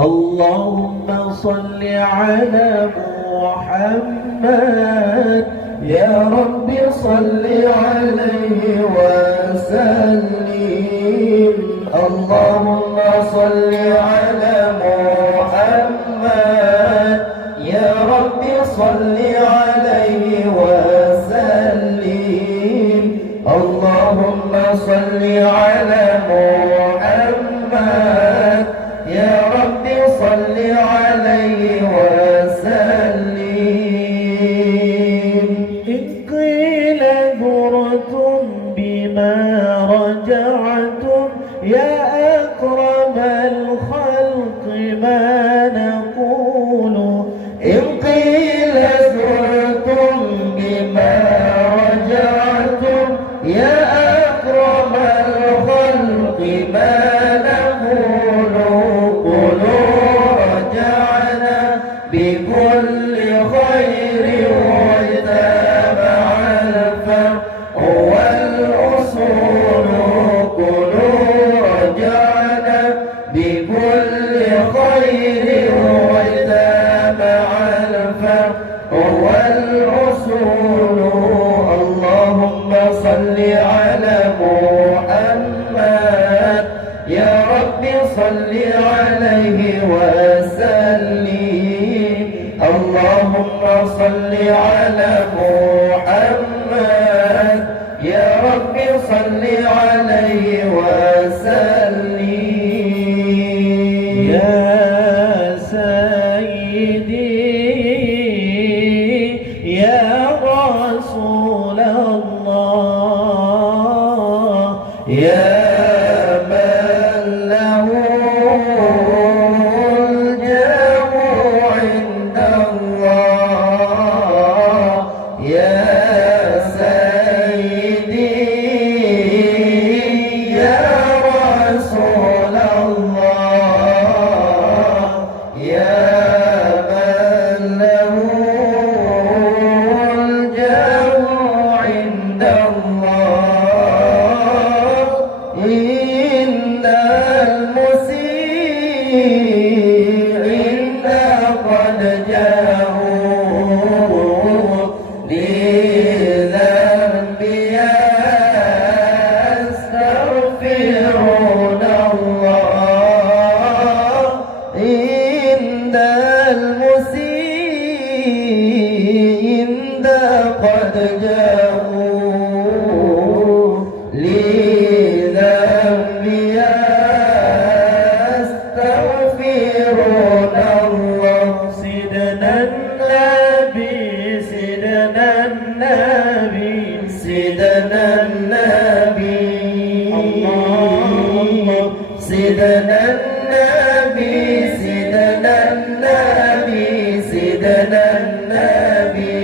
اللهم صل على محمد يا رب صل عليه وسلم. اللهم صل على محمد يا رب صل عليه وسلم. اللهم صل على محمد يا رب صل عليه وسلم. إن قيل ذرتم بما رجعتم يا أكرم الخلق ما نقول. إن قيل ذرتم بما رجعتم يا أكرم الخلق ما نقول. بكل خير واتبع الفرع والأصول. كلوا رجعنا بكل خير واتبع الفرع والأصول. اللهم صل على محمد يا رب صل عليه وسلم. اللهم صل على محمد يا رب صل عليه وسلم. يا سيدي يا رسول الله يا قد جاءوا لذنبي يستغفرون الله. سيدنا النبي سيدنا النبي سيدنا النبي الله سيدنا النبي سيدنا النبي سيدنا النبي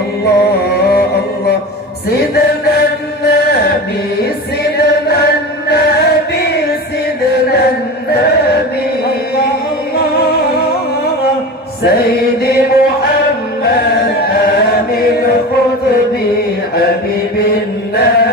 الله الله سيدنا النبي سيدنا النبي سيدنا النبي الله سيدي محمد آمين خطبي حبيب النبي.